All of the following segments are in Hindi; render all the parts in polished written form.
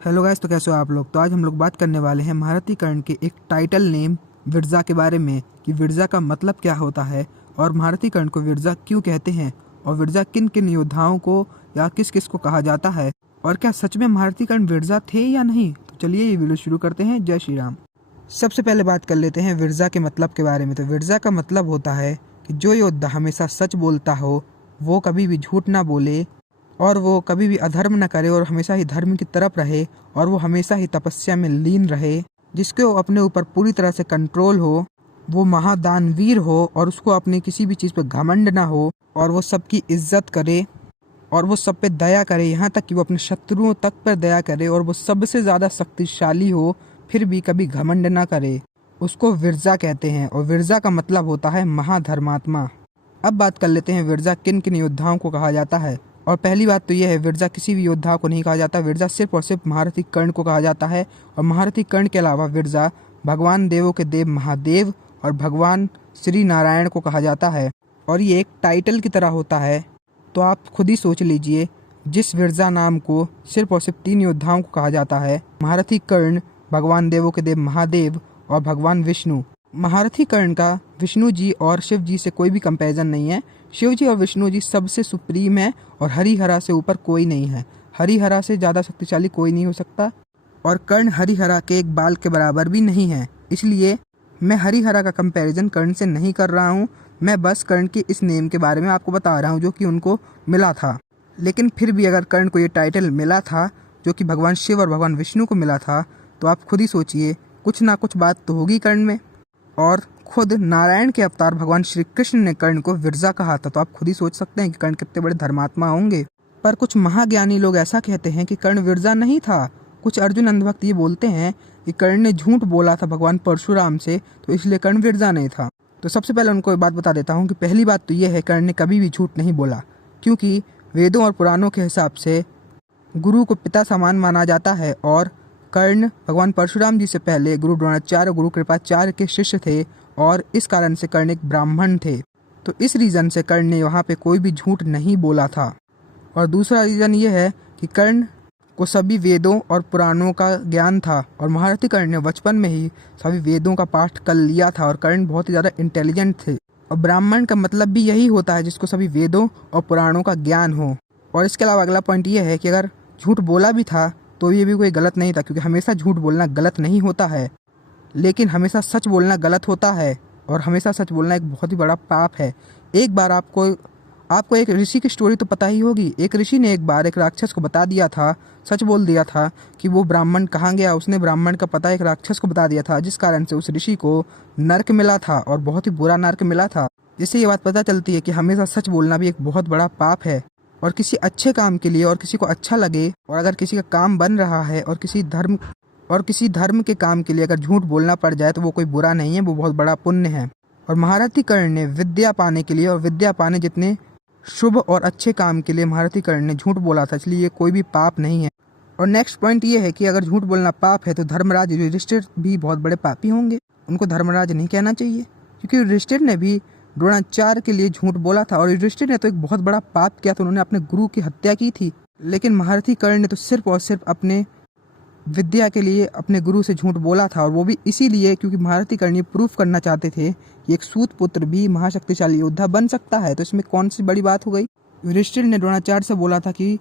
हेलो गाइस, तो कैसे हो आप लोग। तो आज हम लोग बात करने वाले हैं महारथी कर्ण के एक टाइटल नेम विरजा के बारे में कि विरजा का मतलब क्या होता है और महारथी कर्ण को विरजा क्यों कहते हैं और विरजा किन किन योद्धाओं को या किस किस को कहा जाता है और क्या सच में महारथी कर्ण विरजा थे या नहीं। तो चलिए ये वीडियो शुरू करते हैं। जय श्री राम। सबसे पहले बात कर लेते हैं विरजा के मतलब के बारे में। तो विरजा का मतलब होता है कि जो योद्धा हमेशा सच बोलता हो, वो कभी भी झूठ ना बोले और वो कभी भी अधर्म न करे और हमेशा ही धर्म की तरफ रहे और वो हमेशा ही तपस्या में लीन रहे, जिसको अपने ऊपर पूरी तरह से कंट्रोल हो, वो महादानवीर हो और उसको अपने किसी भी चीज़ पर घमंड ना हो और वो सबकी इज्जत करे और वो सब पे दया करे, यहाँ तक कि वो अपने शत्रुओं तक पर दया करे और वो सबसे ज़्यादा शक्तिशाली हो फिर भी कभी घमंड ना करे, उसको विरजा कहते हैं। और विरजा का मतलब होता है महाधर्मात्मा। अब बात कर लेते हैं विरजा किन किन योद्धाओं को कहा जाता है। और पहली बात तो यह है, विरजा किसी भी योद्धा को नहीं कहा जाता। विरजा सिर्फ और सिर्फ महारथी कर्ण को कहा जाता है। और महारथी कर्ण के अलावा विरजा भगवान देवों के देव महादेव और भगवान श्री नारायण को कहा जाता है और ये एक टाइटल की तरह होता है। तो आप खुद ही सोच लीजिए, जिस विरजा नाम को सिर्फ और सिर्फ 3 योद्धाओं को कहा जाता है, महारथी कर्ण, भगवान देवों के देव महादेव और भगवान विष्णु। महारथी कर्ण का विष्णु जी और शिव जी से कोई भी कंपैरिजन नहीं है। शिव जी और विष्णु जी सबसे सुप्रीम है और हरिहरा से ऊपर कोई नहीं है। हरिहरा से ज़्यादा शक्तिशाली कोई नहीं हो सकता और कर्ण हरिहरा के एक बाल के बराबर भी नहीं है। इसलिए मैं हरिहरा का कंपैरिजन कर्ण से नहीं कर रहा हूँ। मैं बस कर्ण के इस नेम के बारे में आपको बता रहा हूँ जो कि उनको मिला था। लेकिन फिर भी अगर कर्ण को ये टाइटल मिला था जो कि भगवान शिव और भगवान विष्णु को मिला था, तो आप खुद ही सोचिए, कुछ ना कुछ बात तो होगी कर्ण में। और खुद नारायण के अवतार भगवान श्री कृष्ण ने कर्ण को विरजा कहा था। तो आप खुद ही सोच सकते हैं कि कर्ण कितने बड़े धर्मात्मा होंगे। पर कुछ महाज्ञानी लोग ऐसा कहते हैं कि कर्ण विरजा नहीं था। कुछ अर्जुन अंधभक्त ये बोलते हैं कि कर्ण ने झूठ बोला था भगवान परशुराम से, तो इसलिए कर्ण विरजा नहीं था। तो सबसे पहले उनको एक बात बता देता हूँ कि पहली बात तो यह है, कर्ण ने कभी भी झूठ नहीं बोला, क्योंकि वेदों और पुराणों के हिसाब से गुरु को पिता समान माना जाता है और कर्ण भगवान परशुराम जी से पहले गुरु द्रोणाचार्य और गुरु कृपाचार्य के शिष्य थे और इस कारण से कर्ण एक ब्राह्मण थे। तो इस रीज़न से कर्ण ने वहाँ पे कोई भी झूठ नहीं बोला था। और दूसरा रीज़न ये है कि कर्ण को सभी वेदों और पुराणों का ज्ञान था और महारथी कर्ण ने बचपन में ही सभी वेदों का पाठ कर लिया था और कर्ण बहुत ही ज़्यादा इंटेलिजेंट थे। और ब्राह्मण का मतलब भी यही होता है जिसको सभी वेदों और पुराणों का ज्ञान हो। और इसके अलावा अगला पॉइंट ये है कि अगर झूठ बोला भी था तो ये भी कोई गलत नहीं था, क्योंकि हमेशा झूठ बोलना गलत नहीं होता है, लेकिन हमेशा सच बोलना गलत होता है और हमेशा सच बोलना एक बहुत ही बड़ा पाप है। एक बार आपको एक ऋषि की स्टोरी तो पता ही होगी। एक ऋषि ने एक बार एक राक्षस को बता दिया था, सच बोल दिया था कि वो ब्राह्मण कहाँ गया। उसने ब्राह्मण का पता एक राक्षस को बता दिया था, जिस कारण से उस ऋषि को नर्क मिला था और बहुत ही बुरा नर्क मिला था। जिससे ये बात पता चलती है कि हमेशा सच बोलना भी एक बहुत बड़ा पाप है। और किसी अच्छे काम के लिए और किसी को अच्छा लगे और अगर किसी का काम बन रहा है और किसी धर्म के काम के लिए अगर झूठ बोलना पड़ जाए तो वो कोई बुरा नहीं है, वो बहुत बड़ा पुण्य है। और महारथी कर्ण ने विद्या पाने के लिए और विद्या पाने जितने शुभ और अच्छे काम के लिए महारथी कर्ण ने झूठ बोला था, इसलिए ये कोई भी पाप नहीं है। और नेक्स्ट पॉइंट ये है कि अगर झूठ बोलना पाप है तो धर्मराज युधिष्ठिर भी बहुत बड़े पापी होंगे। उनको धर्मराज नहीं कहना चाहिए, क्योंकि युधिष्ठिर ने भी द्रोणाचार्य के लिए झूठ बोला था और युधिष्ठिर ने तो एक बहुत बड़ा पाप किया था, उन्होंने अपने गुरु की हत्या की थी। लेकिन महारथी कर्ण ने तो सिर्फ और सिर्फ अपने विद्या के लिए अपने गुरु से झूठ बोला था, और वो भी इसीलिए क्योंकि महारथी कर्ण ये प्रूफ करना चाहते थे कि एक सूत पुत्र भी महाशक्तिशाली योद्धा बन सकता है। तो इसमें कौन सी बड़ी बात हो गई। युधिष्ठिर ने द्रोणाचार्य से बोला था कि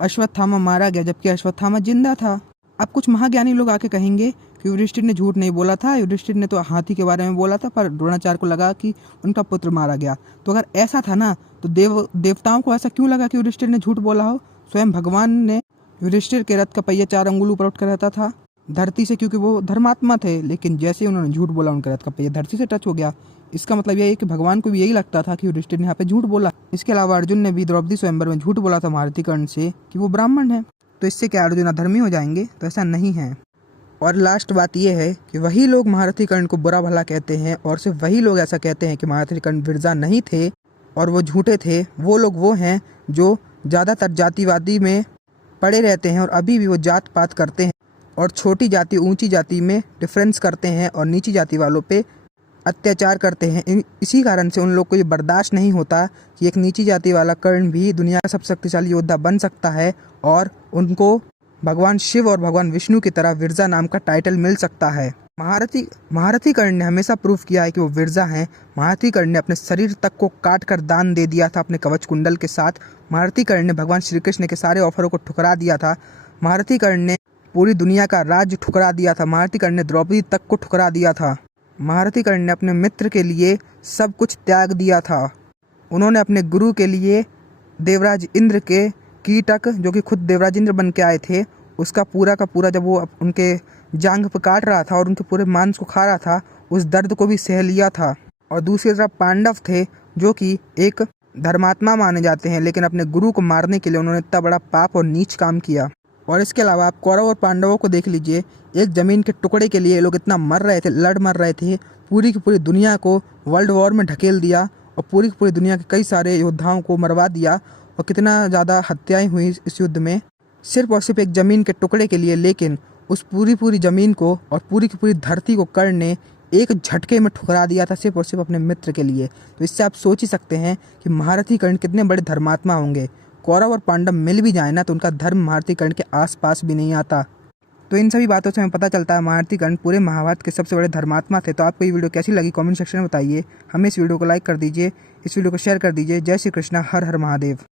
अश्वत्थामा मारा गया, जबकि अश्वत्थामा जिंदा था। अब कुछ महाज्ञानी लोग आके कहेंगे कि युधिष्ठिर ने झूठ नहीं बोला था, युधिष्ठिर ने तो हाथी के बारे में बोला था, पर द्रोणाचार्य को लगा कि उनका पुत्र मारा गया। तो अगर ऐसा था ना, तो देवताओं को ऐसा क्यों लगा कि युधिष्ठिर ने झूठ बोला हो। स्वयं भगवान ने युधिष्ठिर के रथ का पहिया 4 अंगुल ऊपर उठकर रहता था धरती से, क्योंकि वो धर्मात्मा थे। लेकिन जैसे उन्होंने झूठ बोला, उनका रथ का पहिया धरती से टच हो गया। इसका मतलब यह है कि भगवान को भी यही लगता था कि युधिष्ठिर ने यहाँ पे झूठ बोला। इसके अलावा अर्जुन ने भी द्रौपदी स्वयंवर में झूठ बोला था महारथी कर्ण से कि वो ब्राह्मण है। तो इससे क्या अर्जुन अधर्मी हो जाएंगे? तो ऐसा नहीं है। और लास्ट बात यह है कि वही लोग महारथी कर्ण को बुरा भला कहते हैं और सिर्फ वही लोग ऐसा कहते हैं कि महारथी कर्ण विरजा नहीं थे और वो झूठे थे। वो लोग वो हैं जो ज़्यादातर जातिवादी में पड़े रहते हैं और अभी भी वो जात पात करते हैं और छोटी जाति ऊंची जाति में डिफरेंस करते हैं और नीची जाति वालों पे अत्याचार करते हैं। इसी कारण से उन लोग को ये बर्दाश्त नहीं होता कि एक नीची जाति वाला कर्ण भी दुनिया का सबसे शक्तिशाली योद्धा बन सकता है और उनको भगवान शिव और भगवान विष्णु की तरह विरजा नाम का टाइटल मिल सकता है। महारथी कर्ण ने हमेशा प्रूव किया है कि वो विरजा हैं। महारथी कर्ण ने अपने शरीर तक को काट कर दान दे दिया था अपने कवच कुंडल के साथ। महारथी कर्ण ने भगवान श्री कृष्ण के सारे ऑफरों को ठुकरा दिया था। महारथी कर्ण ने पूरी दुनिया का राज्य ठुकरा दिया था। महारथी कर्ण ने द्रौपदी तक को ठुकरा दिया था। महारथी कर्ण ने अपने मित्र के लिए सब कुछ त्याग दिया था। उन्होंने अपने गुरु के लिए देवराज इंद्र के कीटक, जो कि खुद देवराज इंद्र बन के आए थे, उसका पूरा का पूरा जब वो उनके जांघ पर काट रहा था और उनके पूरे मांस को खा रहा था, उस दर्द को भी सह लिया था। और दूसरी तरफ पांडव थे, जो कि एक धर्मात्मा माने जाते हैं, लेकिन अपने गुरु को मारने के लिए उन्होंने इतना बड़ा पाप और नीच काम किया। और इसके अलावा आप कौरव और पांडवों को देख लीजिए, एक ज़मीन के टुकड़े के लिए ये लोग इतना मर रहे थे, मर रहे थे, पूरी की पूरी दुनिया को वर्ल्ड वॉर में ढकेल दिया और पूरी की पूरी दुनिया के कई सारे योद्धाओं को मरवा दिया। और कितना ज़्यादा हत्याएं हुई इस युद्ध में, सिर्फ और सिर्फ एक ज़मीन के टुकड़े के लिए। लेकिन उस पूरी ज़मीन को और पूरी की पूरी धरती को कर्ण ने एक झटके में ठुकरा दिया था, सिर्फ और सिर्फ अपने मित्र के लिए। तो इससे आप सोच ही सकते हैं कि महारथी कर्ण कितने बड़े धर्मात्मा होंगे। कौरव और पांडव मिल भी जाए ना, तो उनका धर्म महारथी कर्ण के आसपास भी नहीं आता। तो इन सभी बातों से हमें पता चलता है महारथी कर्ण पूरे महाभारत के सबसे बड़े धर्मात्मा थे। तो आपको ये वीडियो कैसी लगी कमेंट सेक्शन में बताइए। हमें इस वीडियो को लाइक कर दीजिए, इस वीडियो को शेयर कर दीजिए। जय श्री कृष्णा, हर हर महादेव।